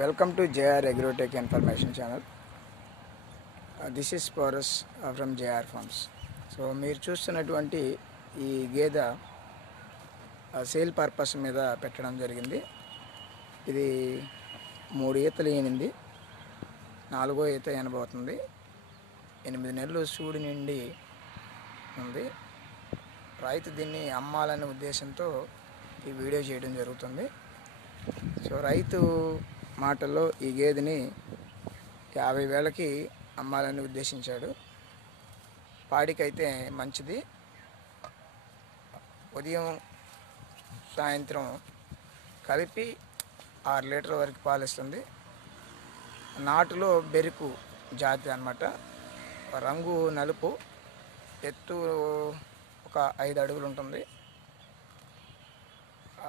Welcome to JR Agrotech Information Channel. This is Porus from JR Farms. So మీరు చూస్తున్నటువంటి ఈ గేదె sale purpose మీద పెట్టడం జరిగింది. ఇది 3 ఈతలు ఈనింది, 4వ ఈత ఈనబోతుంది. 8 నెలలు సూడి నిండి ఉంది. రైతు దీన్ని అమ్మాలనే ఉద్దేశంతో ఈ వీడియో చేయడం జరుగుతుంది. సో రైతు మాటల్లో ఈ గేదెని 50,000కి అమ్మాలని ఉద్దేశించాడు. పాడికైతే మంచిది. ఉదయం సాయంత్రం కలిపి 6 లీటర్ల వరకు పాలిస్తుంది. నాటులో బెరుకు జాతి అన్నమాట. రంగు నలుపు, ఎత్తు ఒక 5 అడుగులు ఉంటుంది.